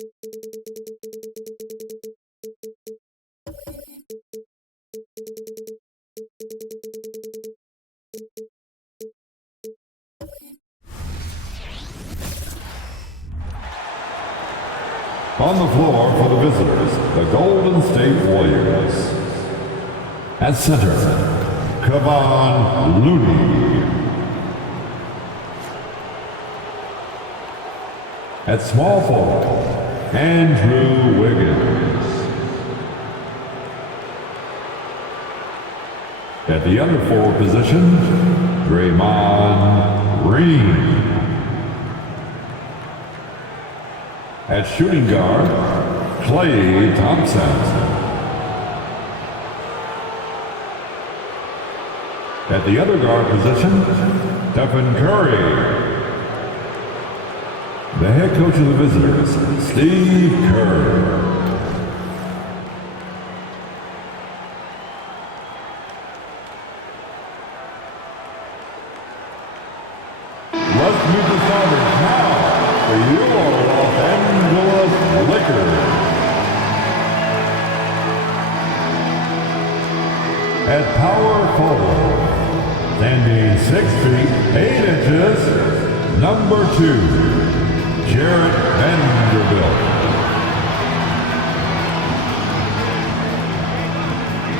On the floor for the visitors, the Golden State Warriors. At center, Kevon Looney. At small forward, Andrew Wiggins. At the other forward position, Draymond Green. At shooting guard, Klay Thompson. At the other guard position, Stephen Curry. The head coach of the visitors, Steve Kerr. Let's meet the starters now for your Los Angeles Lakers. At power forward, standing 6 feet 8 inches, number 2, Jarred Vanderbilt.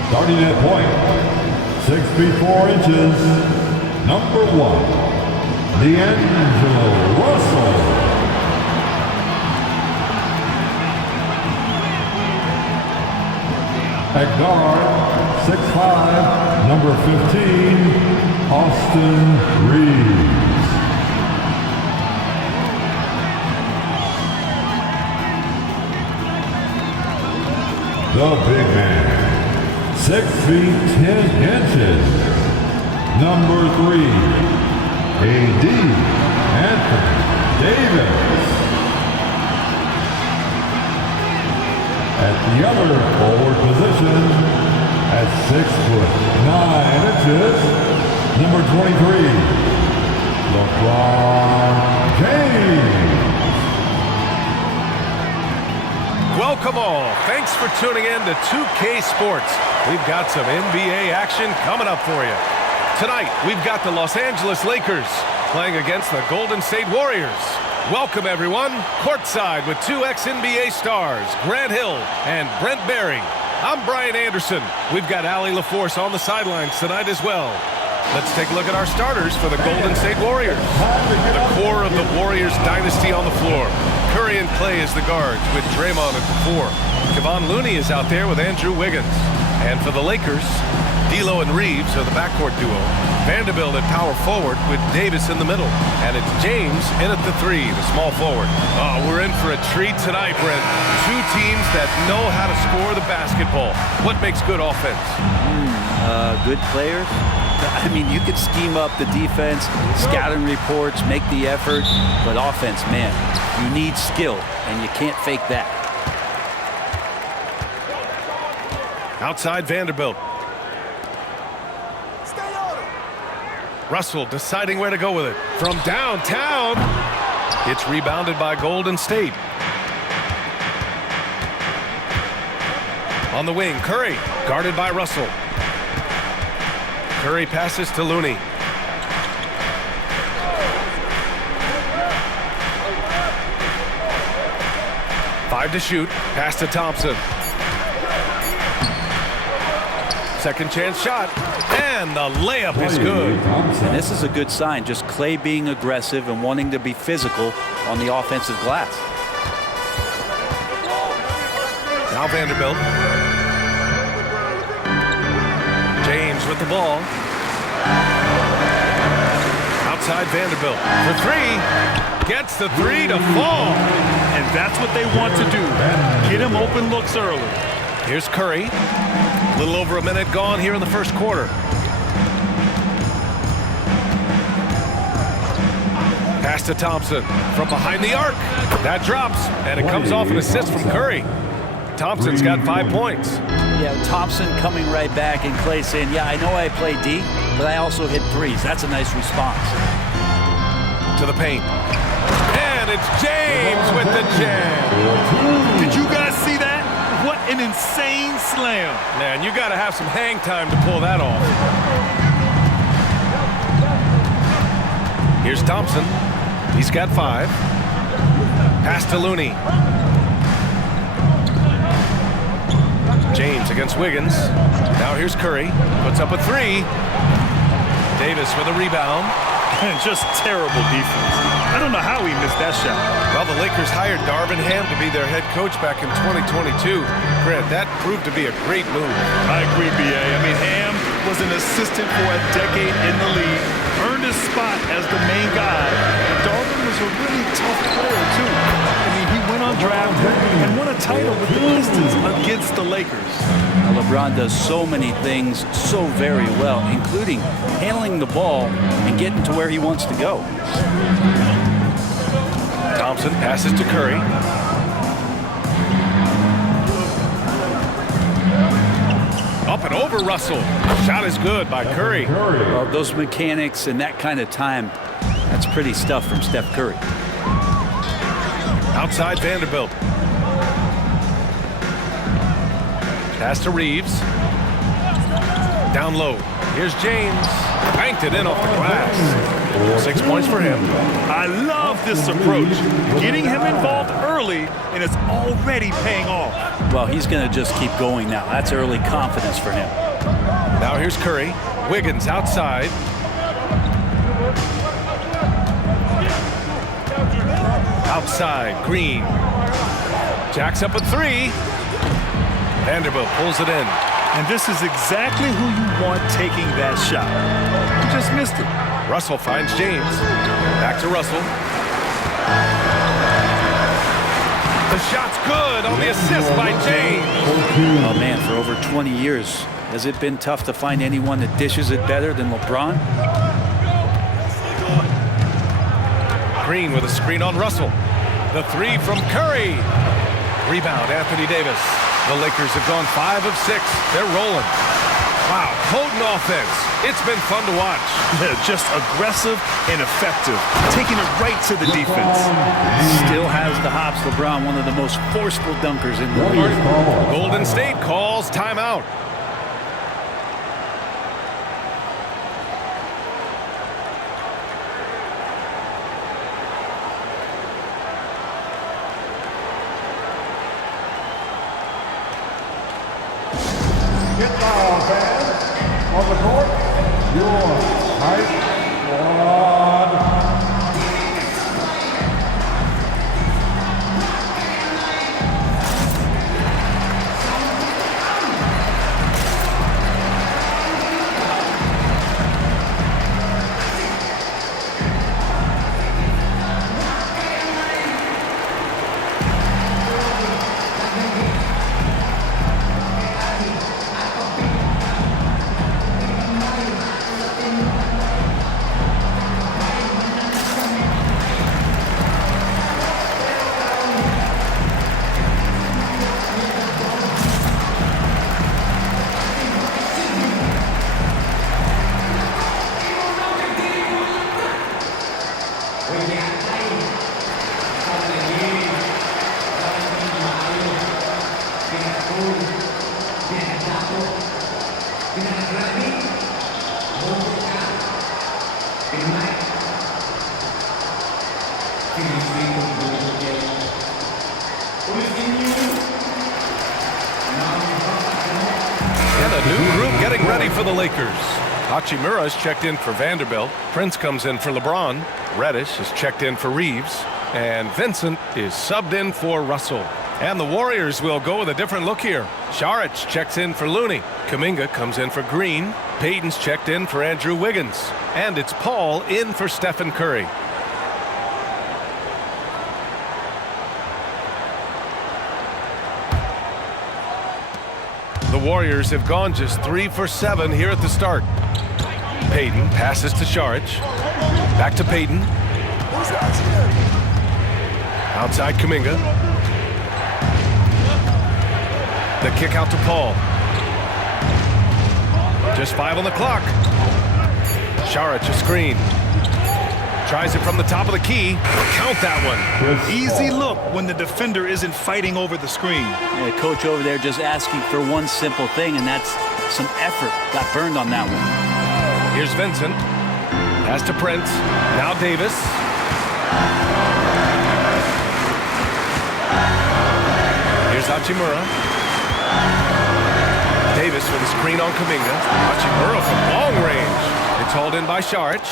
Starting at point, 6 feet 4 inches, number 1, D'Angelo Russell. At guard, 6'5", number 15, Austin Reeves. The big man, 6 feet 10 inches, number 3, A.D. Anthony Davis. At the other forward position, at 6'9" number 23, LeBron James. Welcome all. Thanks for tuning in to 2K Sports. We've got some NBA action coming up for you. Tonight, we've got the Los Angeles Lakers playing against the Golden State Warriors. Welcome, everyone. Courtside with 2 ex-NBA stars, Grant Hill and Brent Barry. I'm Brian Anderson. We've got Allie LaForce on the sidelines tonight as well. Let's take a look at our starters for the Golden State Warriors. The core of the Warriors dynasty on the floor. Curry and Klay as the guards with Draymond at the 4. Kevon Looney is out there with Andrew Wiggins. And for the Lakers, D'Lo and Reeves are the backcourt duo. Vanderbilt at power forward with Davis in the middle. And it's James in at the 3, the small forward. Oh, we're in for a treat tonight, Brent. 2 teams that know how to score the basketball. What makes good offense? Good players. I mean, you can scheme up the defense, scouting reports, make the effort, but offense, man, you need skill, and you can't fake that. Outside Vanderbilt. Russell deciding where to go with it. From downtown, it's rebounded by Golden State. On the wing, Curry, guarded by Russell. Curry passes to Looney. Five to shoot, pass to Thompson. Second chance shot, and the layup is good. And this is a good sign, just Klay being aggressive and wanting to be physical on the offensive glass. Now Vanderbilt. James with the ball. Outside Vanderbilt for 3. Gets the 3 to fall. And that's what they want to do. Get him open looks early. Here's Curry. A little over a minute gone here in the first quarter. Pass to Thompson from behind the arc. That drops, and it comes off an assist from Curry. Thompson's got 5 points. Yeah, Thompson coming right back, and Klay saying, yeah, I know I play D, but I also hit 3s. That's a nice response. To the paint. And and it's James with the jam. Did you guys see that? What an insane slam. Man, you got to have some hang time to pull that off. Here's Thompson. He's got 5. Pass to Looney. James against Wiggins. Now here's Curry. Puts up a 3. Davis with a rebound. And just terrible defense. I don't know how he missed that shot. Well, the Lakers hired Darvin Ham to be their head coach back in 2022. Grant, that proved to be a great move. I agree, B.A. I mean, Ham was an assistant for a decade in the league, earned his spot as the main guy. And Darvin was a really tough player, too. I mean, he went undrafted and won a title with the Pistons against the Lakers. Now, LeBron does so many things so very well, including handling the ball and getting to where he wants to go. Thompson passes to Curry. Up and over Russell. Shot is good by Curry. Well, those mechanics and that kind of time, that's pretty stuff from Steph Curry. Outside Vanderbilt. Pass to Reeves. Down low. Here's James. Banked it in off the glass. 6 points for him. I love this approach. Getting him involved early, and it's already paying off. Well, he's going to just keep going now. That's early confidence for him. Now here's Curry. Wiggins outside. Outside, Green. Jacks up a 3. Vanderbilt pulls it in. And this is exactly who you want taking that shot. You just missed it. Russell finds James. Back to Russell. The shot's good on the assist by James. Oh, man, for over 20 years, has it been tough to find anyone that dishes it better than LeBron? Green with a screen on Russell. The 3 from Curry. Rebound, Anthony Davis. The Lakers have gone 5 of 6. They're rolling. Wow, potent offense. It's been fun to watch. Yeah, just aggressive and effective, taking it right to the defense. Still has the hops, LeBron, one of the most forceful dunkers in the league. Golden State calls timeout. Get down, fans. On the court, your hype squad. And a new group getting ready for the Lakers. Hachimura is checked in for Vanderbilt. Prince comes in for LeBron. Reddish is checked in for Reeves. And Vincent is subbed in for Russell. And the Warriors will go with a different look here. Saric checks in for Looney. Kuminga comes in for Green. Payton's checked in for Andrew Wiggins. And it's Paul in for Stephen Curry. The Warriors have gone just 3 for 7 here at the start. Payton passes to Saric. Back to Payton. Outside Kuminga. The kick out to Paul. Just 5 on the clock. Saric a screen. Tries it from the top of the key. Count that one. Easy look when the defender isn't fighting over the screen. Yeah, coach over there just asking for one simple thing, and that's some effort. Got burned on that one. Here's Vincent. Pass to Prince. Now Davis. Here's Hachimura. Davis with a screen on Kuminga. Hachimura from long range. It's hauled in by Saric.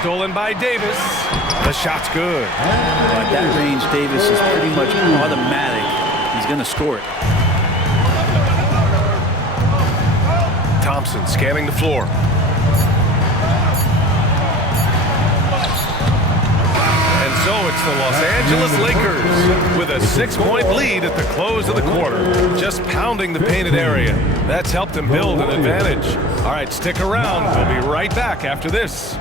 Stolen by Davis. The shot's good. At that range, Davis is pretty much automatic. He's going to score it. Thompson scanning the floor. And so it's the Los Angeles Lakers with a 6-point lead at the close of the quarter. Just pounding the painted area. That's helped them build an advantage. All right, stick around. We'll be right back after this.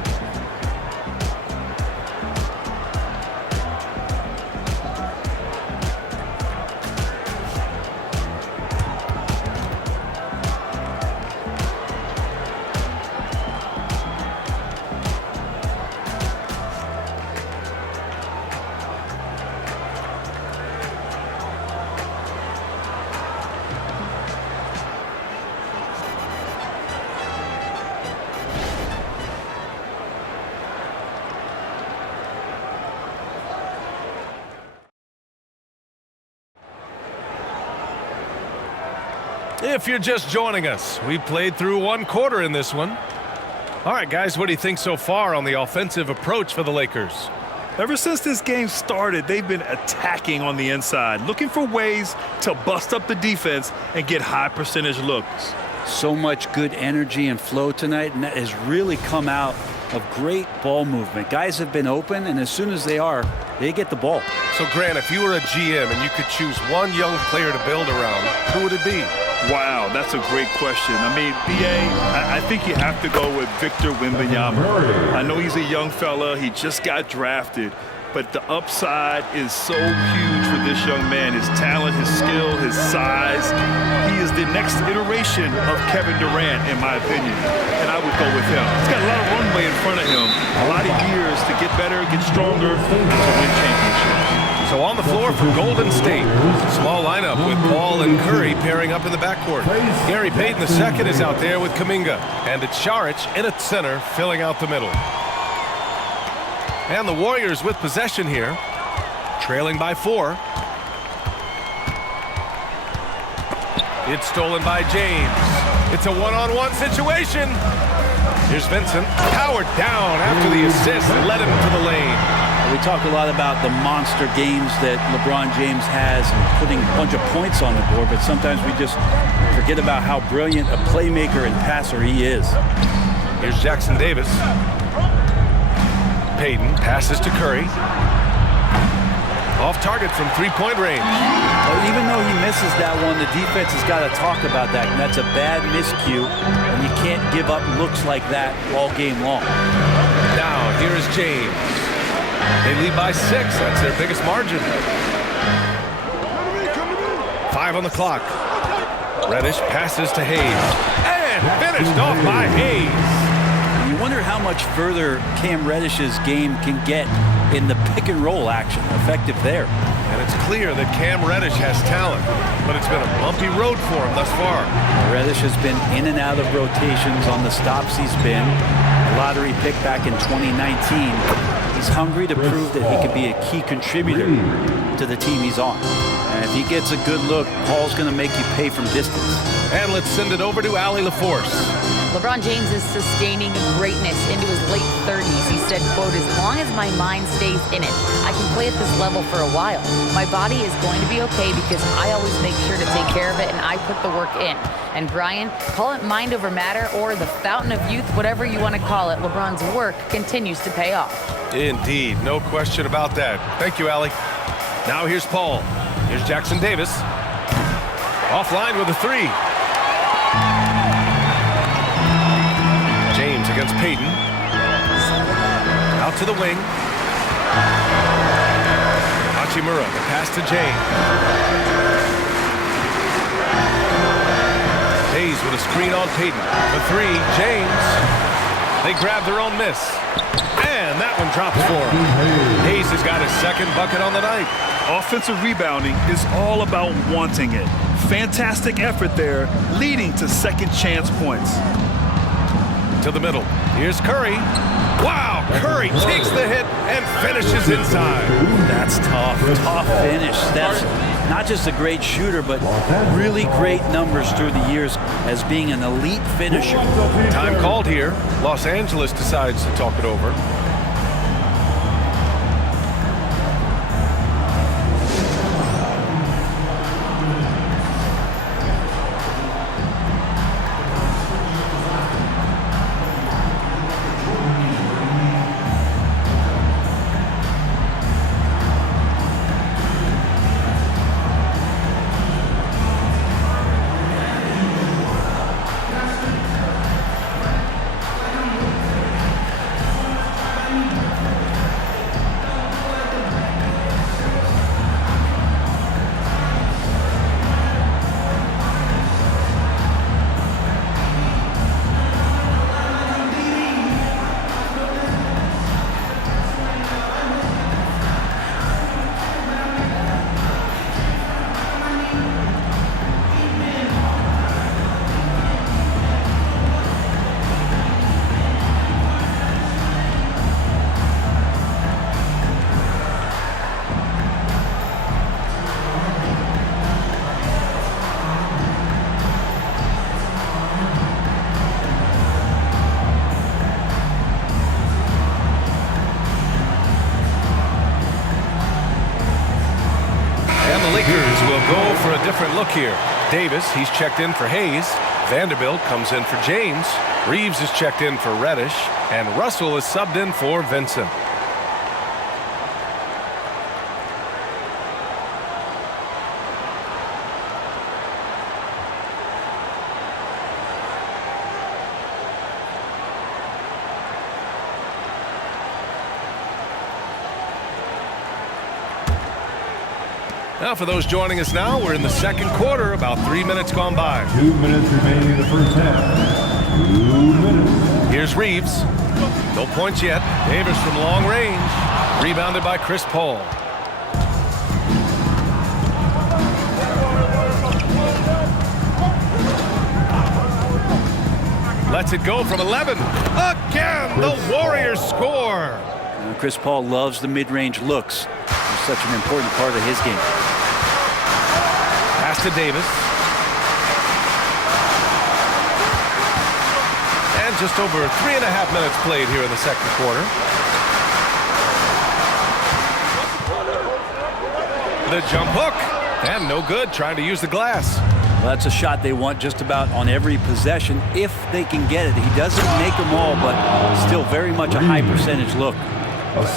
If you're just joining us, we played through one quarter in this one. All right, guys, what do you think so far on the offensive approach for the Lakers? Ever since this game started, they've been attacking on the inside, looking for ways to bust up the defense and get high percentage looks. So much good energy and flow tonight, and that has really come out of great ball movement. Guys have been open, and as soon as they get the ball. So, Grant, if you were a GM and you could choose one young player to build around, who would it be? Wow, that's a great question. I mean, I think you have to go with Victor Wembanyama. I know he's a young fella. He just got drafted. But the upside is so huge for this young man. His talent, his skill, his size. He is the next iteration of Kevin Durant, in my opinion. And I would go with him. He's got a lot of runway in front of him. A lot of years to get better, get stronger, to win championships. So on the floor for Golden State. Small lineup with Paul and Curry pairing up in the backcourt. Gary Payton II is out there with Kuminga. And it's Saric in at center, filling out the middle. And the Warriors with possession here, trailing by 4. It's stolen by James. It's a one-on-one situation. Here's Vincent, powered down after the assist, led him to the lane. We talk a lot about the monster games that LeBron James has and putting a bunch of points on the board, but sometimes we just forget about how brilliant a playmaker and passer he is. Here's Jackson Davis. Payton passes to Curry. Off target from three-point range. Well, even though he misses that one, the defense has got to talk about that, and that's a bad miscue, and you can't give up looks like that all game long. Now, here is James. They lead by 6. That's their biggest margin. 5 on the clock. Reddish passes to Hayes. And finished off by Hayes. You wonder how much further Cam Reddish's game can get in the pick-and-roll action. Effective there. And it's clear that Cam Reddish has talent, but it's been a bumpy road for him thus far. Reddish has been in and out of rotations on the stops he's been. A lottery pick back in 2019. He's hungry to prove that he could be a key contributor to the team he's on. And if he gets a good look, Paul's going to make you pay from distance. And let's send it over to Allie LaForce. LeBron James is sustaining greatness into his late 30s. He said, quote, "As long as my mind stays in it, I can play at this level for a while. My body is going to be okay because I always make sure to take care of it and I put the work in." And Brian, call it mind over matter or the fountain of youth, whatever you want to call it, LeBron's work continues to pay off. Indeed, no question about that. Thank you, Allie. Now here's Paul. Here's Jackson Davis. Offline with a 3. James against Payton. Out to the wing. Hachimura, the pass to James. Hayes with a screen on Payton. The 3, James. They grab their own miss. And And that one drops for him. Hayes has got his second bucket on the night. Offensive rebounding is all about wanting it. Fantastic effort there, leading to second chance points. To the middle. Here's Curry. Wow, Curry takes the hit and finishes inside. That's tough. Tough finish. That's not just a great shooter, but really great numbers through the years as being an elite finisher. Time called here. Los Angeles decides to talk it over. Lakers will go for a different look here. Davis, he's checked in for Hayes. Vanderbilt comes in for James. Reeves is checked in for Reddish. And Russell is subbed in for Vincent. Now, for those joining us now, we're in the second quarter, about 3 minutes gone by. 2 minutes remaining in the first half. 2 minutes. Here's Reeves. No points yet. Davis from long range. Rebounded by Chris Paul. Lets it go from 11. Again, the Warriors score. Chris Paul loves the mid-range looks. It's such an important part of his game. Pass to Davis. And just over 3.5 minutes played here in the second quarter. The jump hook. And no good, trying to use the glass. Well, that's a shot they want just about on every possession if they can get it. He doesn't make them all, but still very much a high percentage look.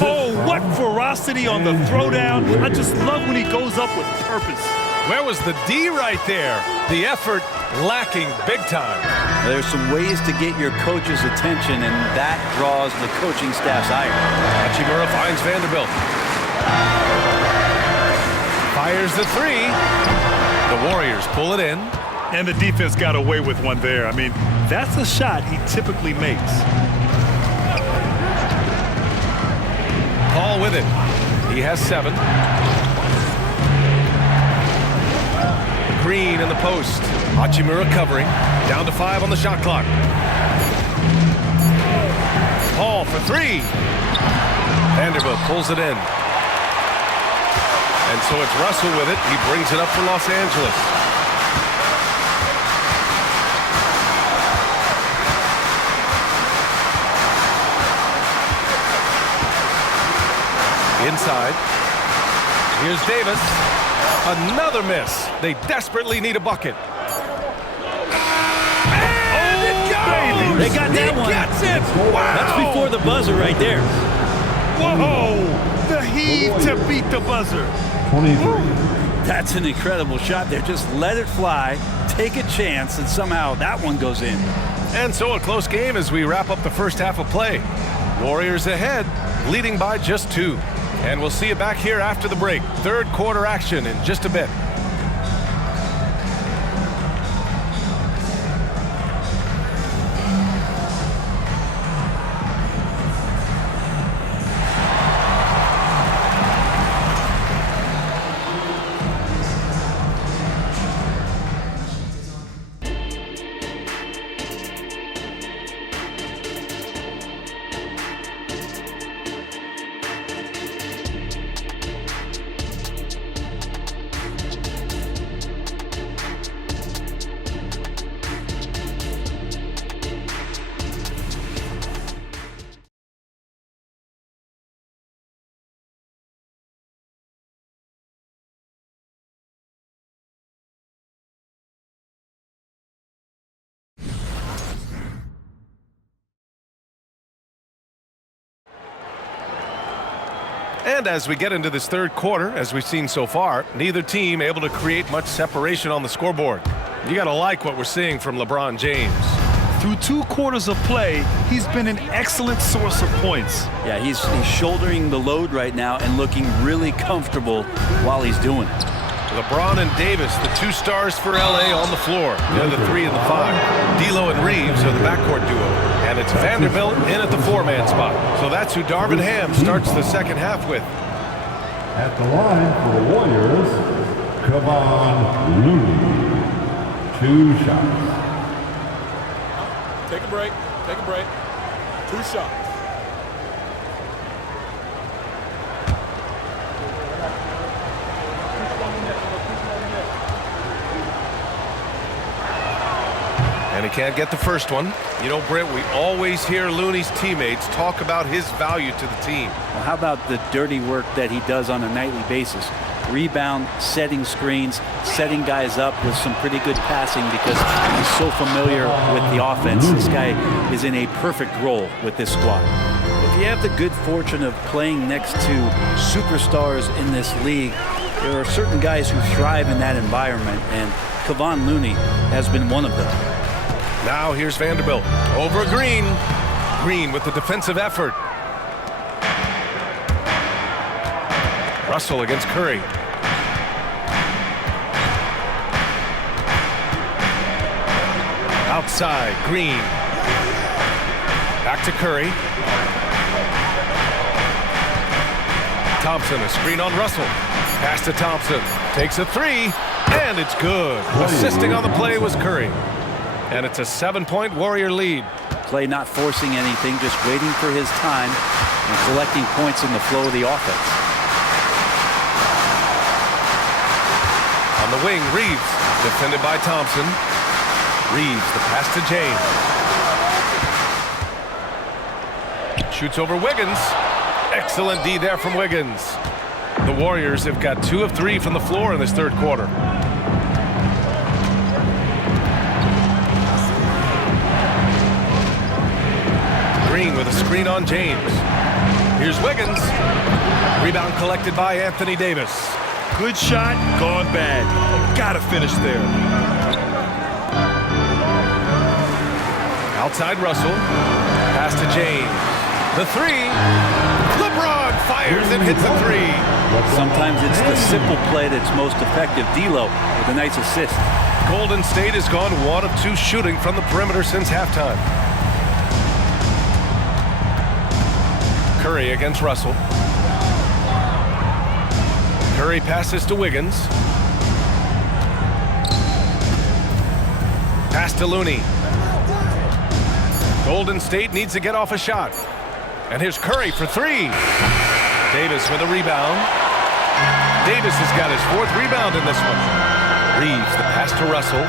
Oh, what ferocity on the throwdown. I just love when he goes up with purpose. Where was the D right there? The effort lacking big time. There's some ways to get your coach's attention, and that draws the coaching staff's ire. Hachimura finds Vanderbilt. Fires the three. The Warriors pull it in. And the defense got away with one there. I mean, that's a shot he typically makes. Paul with it. He has 7. Green in the post. Hachimura covering. Down to 5 on the shot clock. Paul for 3. Vanderbilt pulls it in. And so it's Russell with it. He brings it up for Los Angeles. Inside. Here's Davis. Another miss. They desperately need a bucket. And it goes! They got that one. Gets it! Wow! That's before the buzzer right there. Whoa! The heave to beat the buzzer. 23. That's an incredible shot there. Just let it fly, take a chance, and somehow that one goes in. And so a close game as we wrap up the first half of play. Warriors ahead, leading by just 2. And we'll see you back here after the break. Third quarter action in just a bit. And as we get into this third quarter, as we've seen so far, neither team able to create much separation on the scoreboard. You got to like what we're seeing from LeBron James. Through 2 quarters of play, he's been an excellent source of points. Yeah, he's shouldering the load right now and looking really comfortable while he's doing it. LeBron and Davis, the 2 stars for LA on the floor. They're the 3 and the 5. D'Lo and Reeves are the backcourt duo. And it's Vanderbilt in at the 4-man spot. So that's who Darvin Ham starts the second half with. At the line for the Warriors, Kevon Looney. 2 shots. Take a break. Take a break. 2 shots. And he can't get the first one. You know, Brent, we always hear Looney's teammates talk about his value to the team. Well, how about the dirty work that he does on a nightly basis? Rebound, setting screens, setting guys up with some pretty good passing because he's so familiar with the offense. This guy is in a perfect role with this squad. If you have the good fortune of playing next to superstars in this league, there are certain guys who thrive in that environment, and Kevon Looney has been one of them. Now here's Vanderbilt over Green. Green with the defensive effort. Russell against Curry. Outside, Green. Back to Curry. Thompson, a screen on Russell. Pass to Thompson. Takes a 3, and it's good. Assisting on the play was Curry. And it's a 7-point Warrior lead. Clay not forcing anything, just waiting for his time and collecting points in the flow of the offense. On the wing, Reeves, defended by Thompson. Reeves, the pass to James. Shoots over Wiggins. Excellent D there from Wiggins. The Warriors have got 2 of 3 from the floor in this third quarter. Green with a screen on James. Here's Wiggins. Rebound collected by Anthony Davis. Good shot, gone bad. Gotta finish there. Outside Russell. Pass to James. The 3. LeBron fires and hits the 3. Sometimes it's the simple play that's most effective. D'Lo with a nice assist. Golden State has gone 1 of 2 shooting from the perimeter since halftime. Curry against Russell. Curry passes to Wiggins. Pass to Looney. Golden State needs to get off a shot. And here's Curry for 3. Davis with a rebound. Davis has got his 4th rebound in this one. Reeves, the pass to Russell.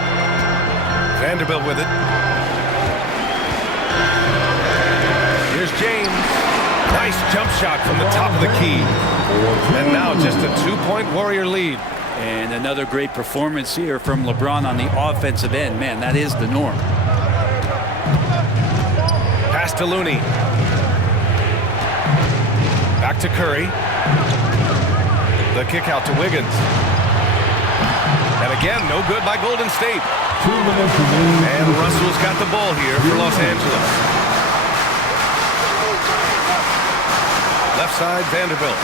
Vanderbilt with it. Here's James. Nice jump shot from the top of the key. And now just a 2-point Warrior lead. And another great performance here from LeBron on the offensive end. Man, that is the norm. Pass to Looney. Back to Curry. The kick out to Wiggins. And again, no good by Golden State. 2 minutes remaining. And Russell's got the ball here for Los Angeles. Left side, Vanderbilt.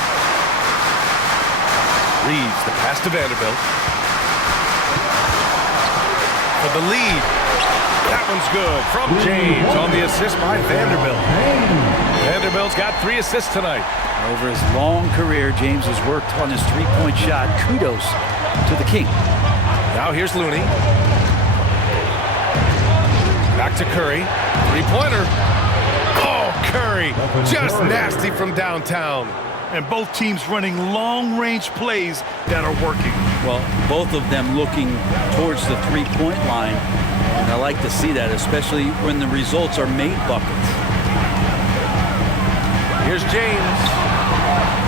Reeves, the pass to Vanderbilt. For the lead. That one's good from James on the assist by Vanderbilt. Vanderbilt's got 3 assists tonight. Over his long career, James has worked on his 3-point shot. Kudos to the King. Now here's Looney. Back to Curry. 3-pointer. Oh, Curry. Just nasty from downtown. And both teams running long-range plays that are working. Well, both of them looking towards the 3-point line. And I like to see that, especially when the results are made buckets. Here's James.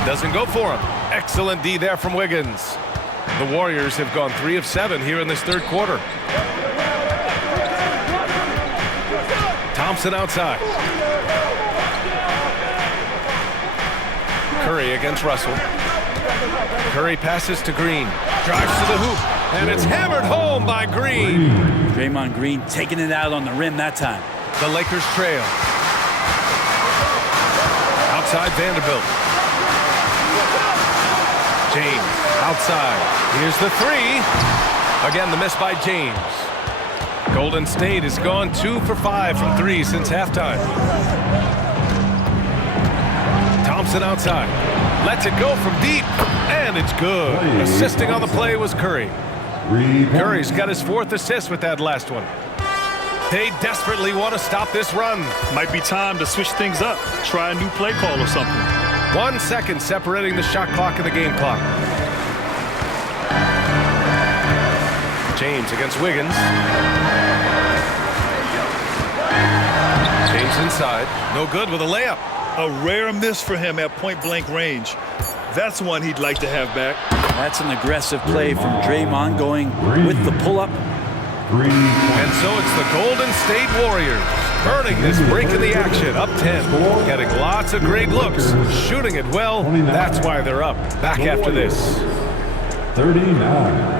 Doesn't go for him. Excellent D there from Wiggins. The Warriors have gone 3 of 7 here in this third quarter. Thompson outside. Curry against Russell. Curry passes to Green. Drives to the hoop. And it's hammered home by Green. Draymond Green taking it out on the rim that time. The Lakers trail. Outside Vanderbilt. James outside. Here's the three. Again, the miss by James. Golden State has gone 2 for 5 from 3 since halftime. Thompson outside. Lets it go from deep. And it's good. Assisting on the play was Curry. Curry's got his 4th assist with that last one. They desperately want to stop this run. Might be time to switch things up. Try a new play call or something. 1 second separating the shot clock and the game clock. James against Wiggins. James inside. No good with a layup. A rare miss for him at point-blank range. That's one he'd like to have back. That's an aggressive play from Draymond going with the pull-up. And so it's the Golden State Warriors earning this break in the action, up 10. Getting lots of great looks, shooting it well. That's why they're up. Back after this. 39.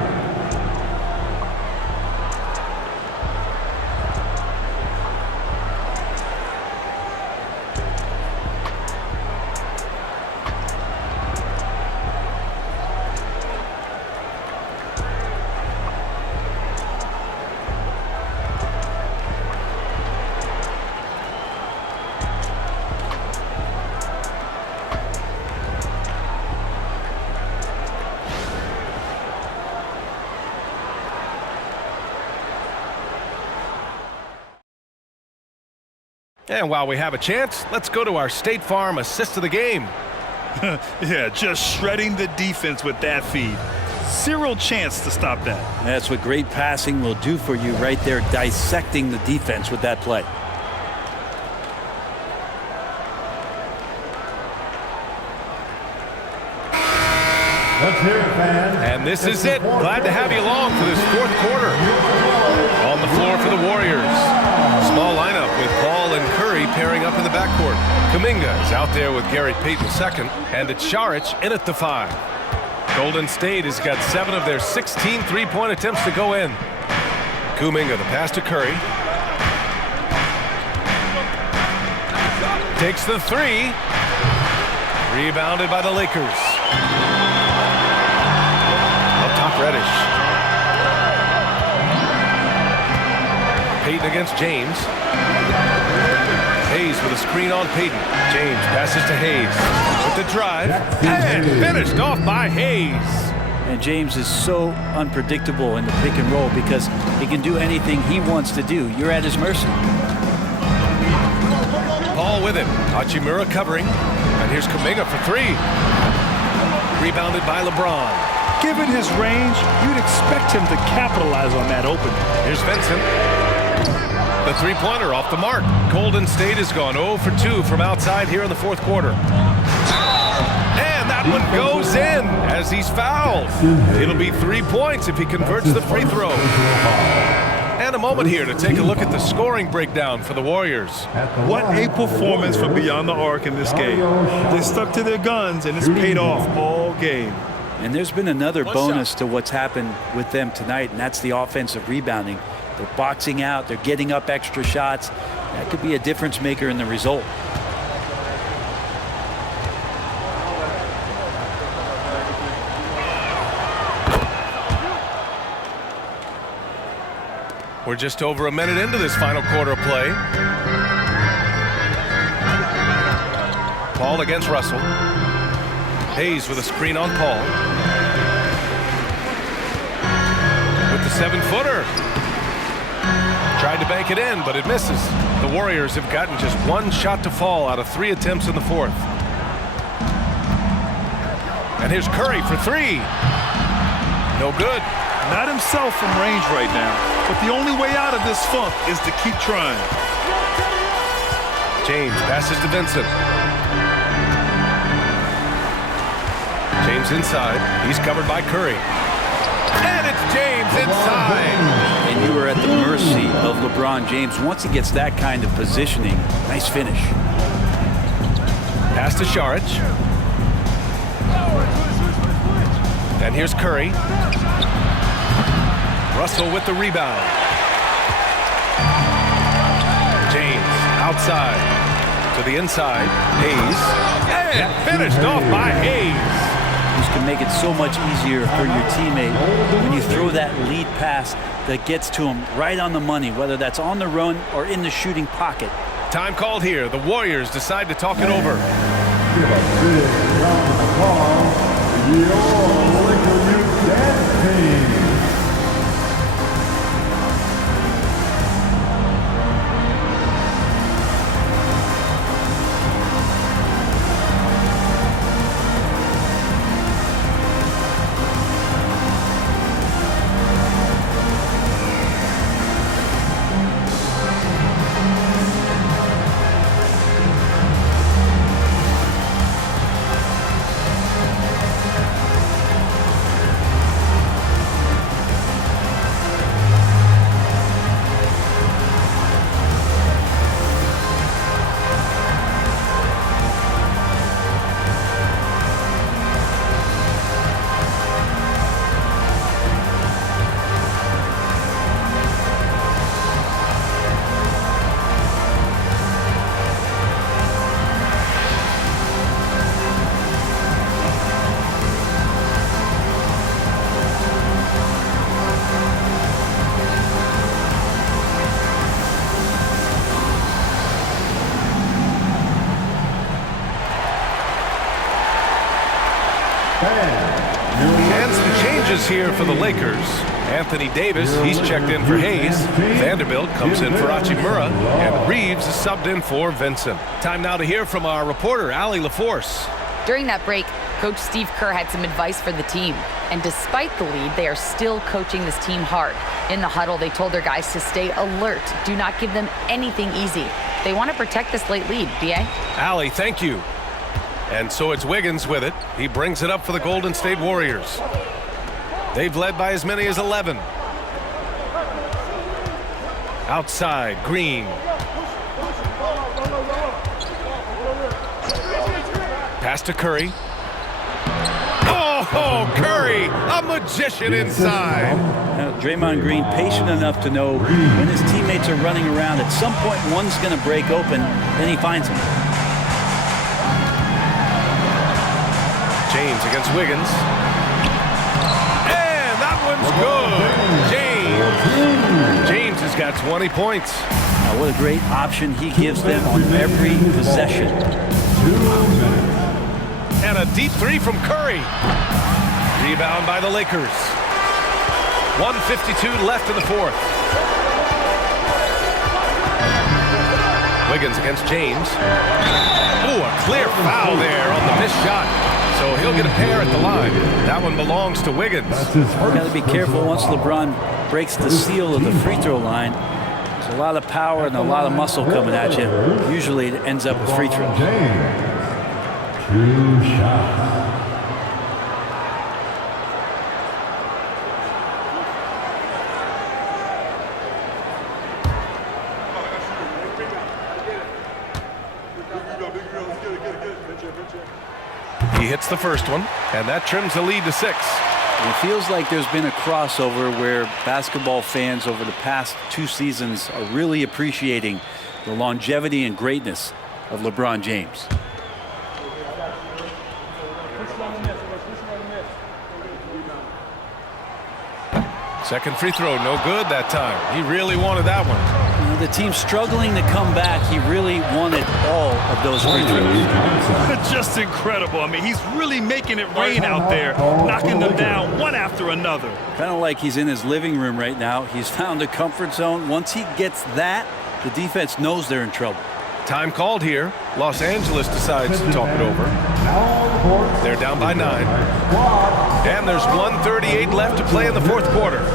And while we have a chance, let's go to our State Farm assist of the game. Yeah, just shredding the defense with that feed. Zero chance to stop that. That's what great passing will do for you right there, dissecting the defense with that play. Let's hear it, fans. And this is it. Glad to have you along for this 4th quarter. On the floor for the Warriors. Small lineup with Paul and Curry pairing up in the backcourt. Kuminga is out there with Gary Payton II, and it's Saric in at the 5. Golden State has got 7 of their 16 three-point attempts to go in. Kuminga, the pass to Curry. Takes the 3. Rebounded by the Lakers. Up top, Reddish. Payton against James. Hayes with a screen on Payton. James passes to Hayes with the drive and finished off by Hayes. And James is so unpredictable in the pick and roll because he can do anything he wants to do. You're at his mercy. Paul with it. Hachimura covering. And here's Kuminga for 3. Rebounded by LeBron. Given his range, you'd expect him to capitalize on that opening. Here's Vincent. The three-pointer off the mark. Golden State has gone 0 for 2 from outside here in the 4th quarter. And that one goes in as he's fouled. It'll be 3 points if he converts the free throw. And a moment here to take a look at the scoring breakdown for the Warriors. What a performance from beyond the arc in this game. They stuck to their guns, and it's paid off all game. And there's been another bonus to what's happened with them tonight, and that's the offensive rebounding. They're boxing out. They're getting up extra shots. That could be a difference maker in the result. We're just over a minute into this final quarter of play. Paul against Russell. Hayes with a screen on Paul. With the 7-footer. Tried to bank it in, but it misses. The Warriors have gotten just 1 shot to fall out of 3 attempts in the 4th. And here's Curry for 3. No good. Not himself from range right now, but the only way out of this funk is to keep trying. James passes to Vincent. James inside. He's covered by Curry. And it's James inside. And you are at the mercy of LeBron James. Once he gets that kind of positioning, nice finish. Pass to Saric. And here's Curry. Russell with the rebound. James outside to the inside. Hayes. And finished off by Hayes. This can make it so much easier for your teammate when you throw that lead pass that gets to him right on the money, whether that's on the run or in the shooting pocket. Time called here. The Warriors decide to talk it over. Give a big round of applause to your Laker Youth Dance Team. And some changes here for the Lakers. Anthony Davis, he's checked in for Hayes. Vanderbilt comes in for Hachimura. And Reeves is subbed in for Vincent. Time now to hear from our reporter, Allie LaForce. During that break, Coach Steve Kerr had some advice for the team. And despite the lead, they are still coaching this team hard. In the huddle, they told their guys to stay alert. Do not give them anything easy. They want to protect this late lead, B.A. Allie, thank you. And so it's Wiggins with it. He brings it up for the Golden State Warriors. They've led by as many as 11. Outside, Green. Pass to Curry. Oh, Curry, a magician inside. Now, Draymond Green patient enough to know when his teammates are running around, at some point one's going to break open, then he finds him. James against Wiggins. And that one's good. James has got 20 points. Now, what a great option he gives them on every possession. And a deep three from Curry. Rebound by the Lakers. 1:52 left in the fourth. Wiggins against James. Oh, a clear foul there on the missed shot. So he'll get a pair at the line. That one belongs to Wiggins. Got to be careful once LeBron breaks the seal of the free throw line. There's a lot of power and a lot of muscle coming at you. Usually it ends up with free throws. 2 shots. He hits the first one, and that trims the lead to 6. It feels like there's been a crossover where basketball fans over the past 2 seasons are really appreciating the longevity and greatness of LeBron James. Second free throw, no good that time. He really wanted that one. The team struggling to come back. He really wanted all of those free throws. Just incredible. I mean, he's really making it rain out there, knocking them down one after another. Kind of like he's in his living room right now. He's found a comfort zone. Once he gets that, the defense knows they're in trouble. Time called here. Los Angeles decides to talk it over. They're down by 9. And there's 1:38 left to play in the fourth quarter.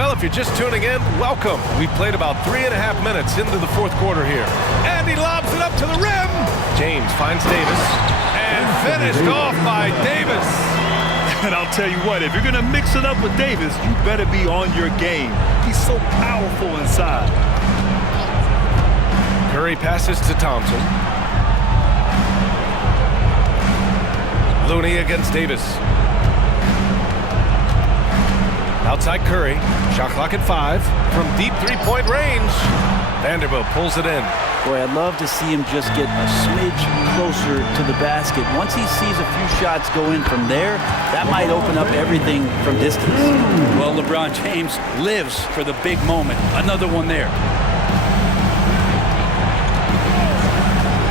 Well, if you're just tuning in, welcome. We've played about 3.5 minutes into the fourth quarter here. And he lobs it up to the rim. James finds Davis. And finished off by Davis. And I'll tell you what, if you're going to mix it up with Davis, you better be on your game. He's so powerful inside. Curry passes to Thompson. Looney against Davis. Outside Curry. Shot clock at 5. From deep three-point range. Vanderbilt pulls it in. Boy, I'd love to see him just get a smidge closer to the basket. Once he sees a few shots go in from there, that might open up everything from distance. Well, LeBron James lives for the big moment. Another one there.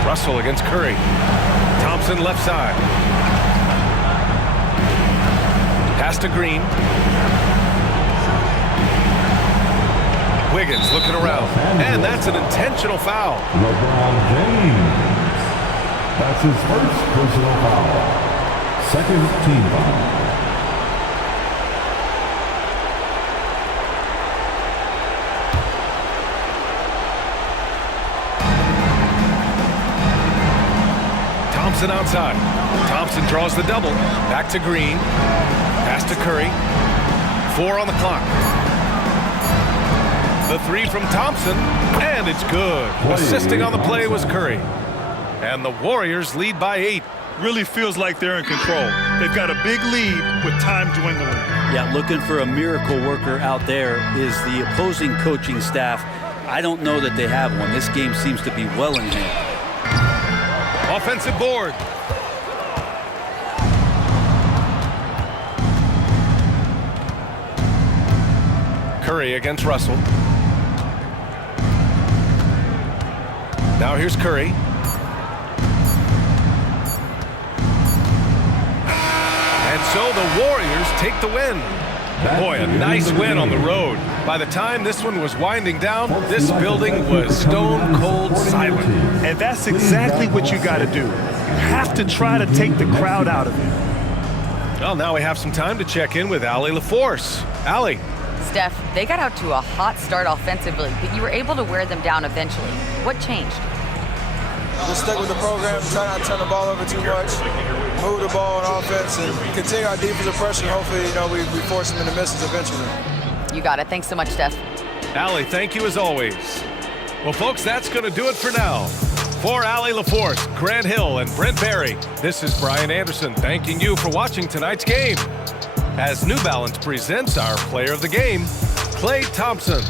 Russell against Curry. Thompson left side. Pass to Green. Wiggins looking around. And that's an intentional foul. LeBron James. That's his first personal foul. Second team foul. Thompson outside. Thompson draws the double. Back to Green. Pass to Curry. 4 on the clock. The 3 from Thompson, and it's good. Assisting on the play was Curry. And the Warriors lead by 8. Really feels like they're in control. They've got a big lead with time dwindling. Yeah, looking for a miracle worker out there is the opposing coaching staff. I don't know that they have one. This game seems to be well in hand. Offensive board. Curry against Russell. Now here's Curry. And so the Warriors take the win. Boy, a nice win on the road. By the time this one was winding down, this building was stone cold silent. And that's exactly what you got to do. You have to try to take the crowd out of it. Well, now we have some time to check in with Allie LaForce. Allie. Steph, they got out to a hot start offensively, but you were able to wear them down eventually. What changed? Just stick with the program, try not to turn the ball over too much, move the ball on offense, and continue our defensive pressure. Hopefully, we force them into misses eventually. You got it. Thanks so much, Steph. Allie, thank you as always. Well, folks, that's going to do it for now. For Allie LaForce, Grant Hill, and Brent Barry, this is Brian Anderson thanking you for watching tonight's game. As New Balance presents our player of the game, Klay Thompson.